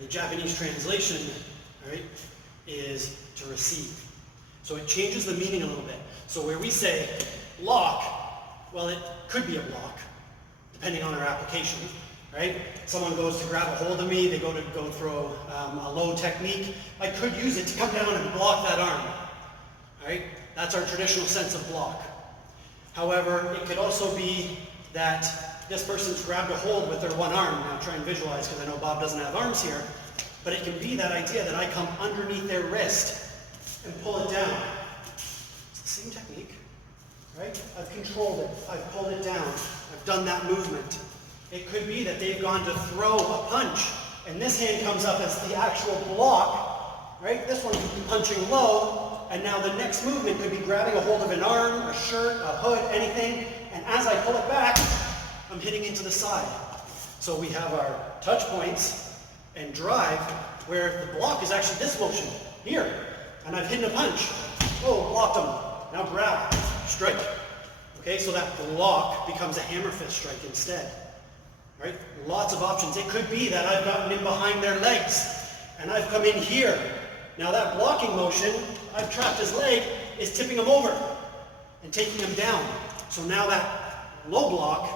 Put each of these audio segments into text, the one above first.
The Japanese translation, all right, is to receive. So it changes the meaning a little bit. So where we say block, well, it could be a block, depending on our application, right? Someone goes to grab a hold of me, they go throw a low technique. I could use it to come down and block that arm, all right? That's our traditional sense of block. However, it could also be that this person's grabbed a hold with their one arm. Now try and visualize, because I know Bob doesn't have arms here, but it can be that idea that I come underneath their wrist and pull it down. It's the same technique, right? I've controlled it, I've pulled it down, I've done that movement. It could be that they've gone to throw a punch, and this hand comes up as the actual block, right? This one could be punching low, and now the next movement could be grabbing a hold of an arm, a shirt, a hood, anything, and as I pull it back, I'm hitting into the side. So we have our touch points and drive, where the block is actually this motion, here, and I've hidden a punch. Oh, blocked them. Now grab, strike. Okay, so that block becomes a hammer fist strike instead. Right? Lots of options. It could be that I've gotten in behind their legs and I've come in here. Now that blocking motion, I've trapped his leg, is tipping him over and taking him down. So now that low block,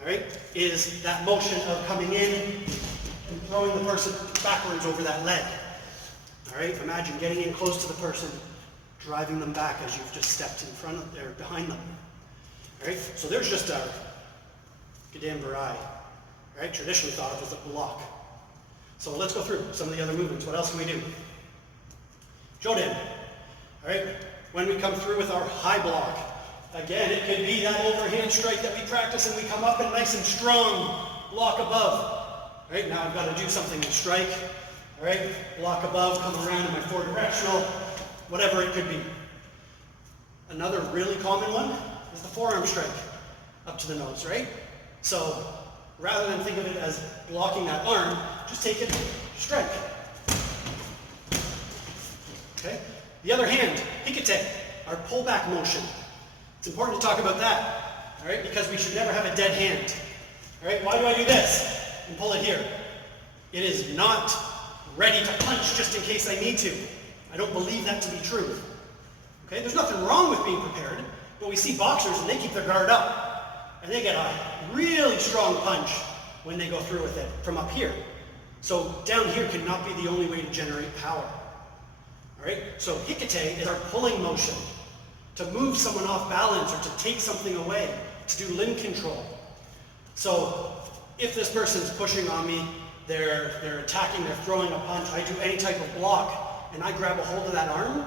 all right, is that motion of coming in and throwing the person backwards over that leg. All right, imagine getting in close to the person, driving them back as you've just stepped in front of or behind them. All right, so there's just our Gadambarai, right? Traditionally thought of as a block. So let's go through some of the other movements. What else can we do? Jodan, all right? When we come through with our high block, again, it could be that overhand strike that we practice and we come up and nice and strong, block above. All right, now I've got to do something to strike, all right? Block above, come around in my four directional, whatever it could be. Another really common one is the forearm strike up to the nose, right? So rather than think of it as blocking that arm, just take it, strike. Okay? The other hand, hikite, our pullback motion. It's important to talk about that, all right? Because we should never have a dead hand. All right? Why do I do this and pull it here? It is not ready to punch just in case I need to. I don't believe that to be true. Okay? There's nothing wrong with being prepared, but we see boxers and they keep their guard up. And they get a really strong punch when they go through with it from up here. So down here cannot be the only way to generate power. All right? So hikite is our pulling motion to move someone off balance or to take something away, to do limb control. So if this person's pushing on me, they're attacking, they're throwing a punch, I do any type of block, and I grab a hold of that arm,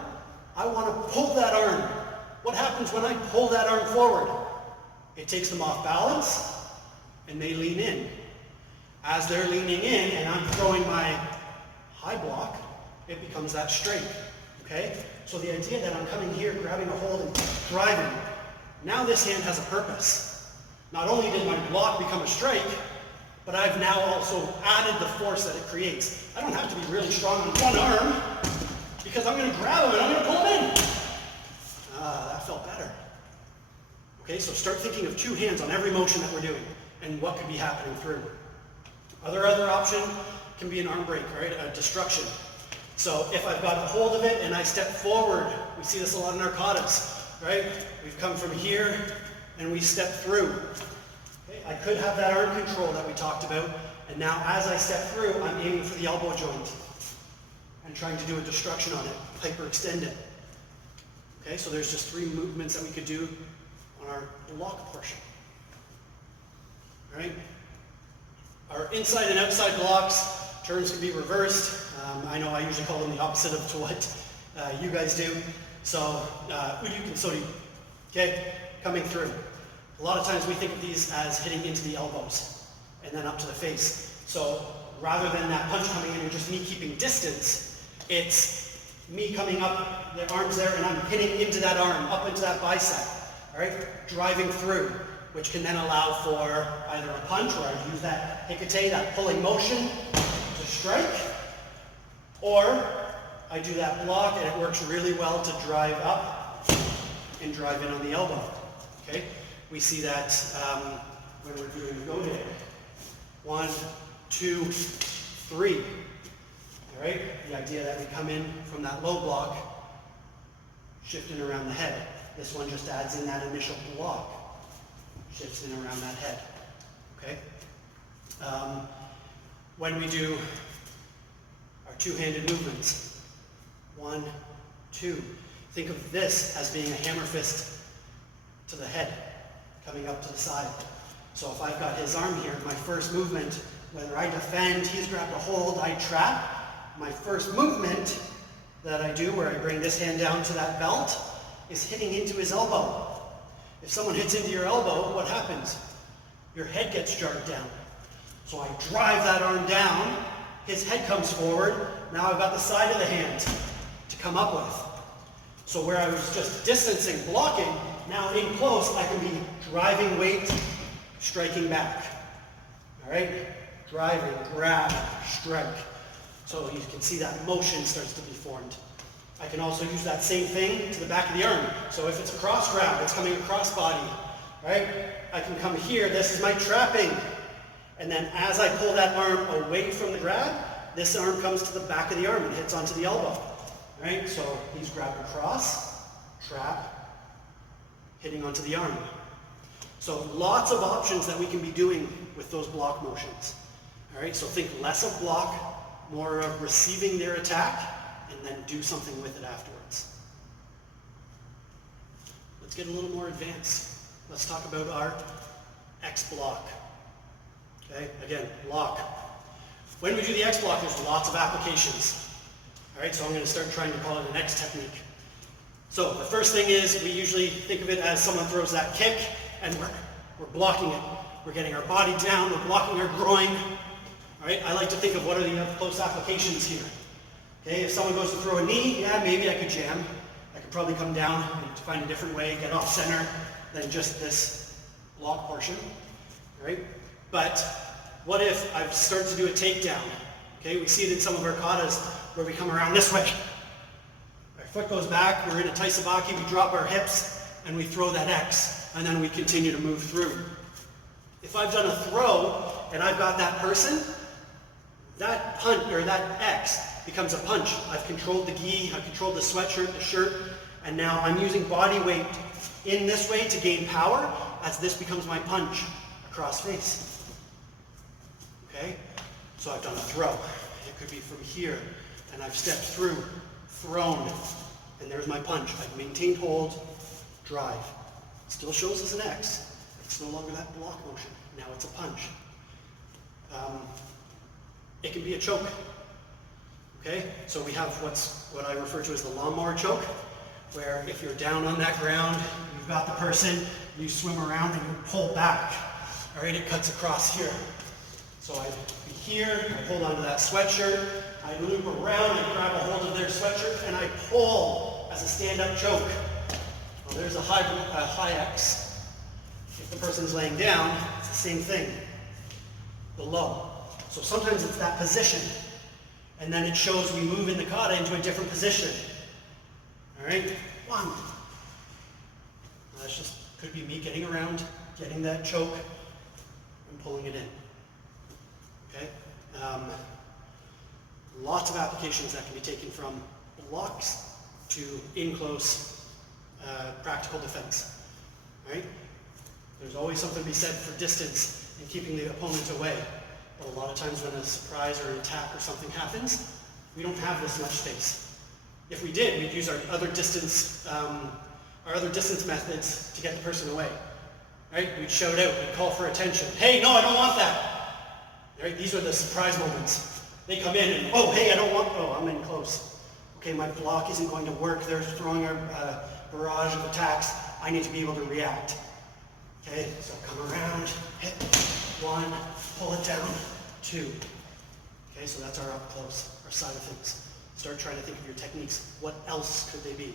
I want to pull that arm. What happens when I pull that arm forward? It takes them off balance, and they lean in. As they're leaning in, and I'm throwing my high block, it becomes that straight, okay? So the idea that I'm coming here, grabbing a hold and driving, now this hand has a purpose. Not only did my block become a strike, but I've now also added the force that it creates. I don't have to be really strong on one arm, because I'm gonna grab him and I'm gonna pull him in. That felt better. Okay, so start thinking of two hands on every motion that we're doing and what could be happening through. Other option can be an arm break, right? A destruction. So if I've got a hold of it and I step forward, we see this a lot in narcotics, right? We've come from here and we step through. Okay, I could have that arm control that we talked about, and now as I step through, I'm aiming for the elbow joint and trying to do a destruction on it, hyperextend it. Okay, so there's just three movements that we could do on our block portion. All right? Our inside and outside blocks, turns can be reversed. I know I usually call them the opposite of to what you guys do. So, Uryuk and Soryu, okay, coming through. A lot of times we think of these as hitting into the elbows and then up to the face. So rather than that punch coming in and just me keeping distance, it's me coming up, the arm's there, and I'm hitting into that arm, up into that bicep, all right, driving through, which can then allow for either a punch, or I use that hikite, that pulling motion to strike, or I do that block and it works really well to drive up and drive in on the elbow, okay? We see that when we're doing go day. 1, 2, 3. All right? The idea that we come in from that low block, shifting around the head. This one just adds in that initial block, shifts in around that head. Okay? When we do our two-handed movements, 1, 2, think of this as being a hammer fist to the head, coming up to the side. So if I've got his arm here, my first movement, whether I defend, he's grabbed a hold, I trap, my first movement that I do, where I bring this hand down to that belt, is hitting into his elbow. If someone hits into your elbow, what happens? Your head gets jarred down. So I drive that arm down, his head comes forward, now I've got the side of the hand to come up with. So where I was just distancing, blocking, now in close, I can be driving weight, striking back. All right? Driving, grab, strike. So you can see that motion starts to be formed. I can also use that same thing to the back of the arm. So if it's a cross grab, it's coming across body, right? I can come here, this is my trapping. And then as I pull that arm away from the grab, this arm comes to the back of the arm and hits onto the elbow, right? So he's grabbed across, trap, hitting onto the arm. So lots of options that we can be doing with those block motions. All right, so think less of block, more of receiving their attack, and then do something with it afterwards. Let's get a little more advanced. Let's talk about our X block. Okay, again, block. When we do the X block, there's lots of applications. All right, so I'm going to start trying to call it an X technique. So the first thing is we usually think of it as someone throws that kick and we're blocking it. We're getting our body down, we're blocking our groin. All right, I like to think of what are the close applications here. Okay, if someone goes to throw a knee, yeah, maybe I could jam. I could probably come down and find a different way, get off center than just this block portion. All right, but what if I start to do a takedown? Okay, we see it in some of our katas where we come around this way. Our foot goes back, we're in a taisabaki, we drop our hips, and we throw that X, and then we continue to move through. If I've done a throw, and I've got that person, that punch, or that X, becomes a punch. I've controlled the gi, I've controlled the sweatshirt, the shirt, and now I'm using body weight in this way to gain power as this becomes my punch across face. Okay? So I've done a throw. It could be from here, and I've stepped through, thrown, and there's my punch. I've maintained hold, drive. Still shows as an X. It's no longer that block motion. Now it's a punch. It can be a choke. Okay, so we have what I refer to as the lawnmower choke, where if you're down on that ground, you've got the person, you swim around and you pull back. All right, it cuts across here. So I'd be here, I hold onto that sweatshirt, I loop around, I grab a hold of their sweatshirt, and I pull as a stand-up choke. Well, there's a high X. If the person's laying down, it's the same thing. The low. So sometimes it's that position. And then it shows we move in the kata into a different position. All right, 1. That's just, could be me getting around, getting that choke, and pulling it in. Okay? Lots of applications that can be taken from blocks to in-close practical defense. All right? There's always something to be said for distance and keeping the opponent away. But a lot of times when a surprise or an attack or something happens, we don't have this much space. If we did, we'd use our other distance methods to get the person away. Right? We'd shout out, we'd call for attention. Hey, no, I don't want that. Right? These are the surprise moments. They come in and, oh, hey, I'm in close. Okay, my block isn't going to work. They're throwing a barrage of attacks. I need to be able to react. Okay, so come around, hit, 1, pull it down, 2. Okay, so that's our up close, our side of things. Start trying to think of your techniques. What else could they be?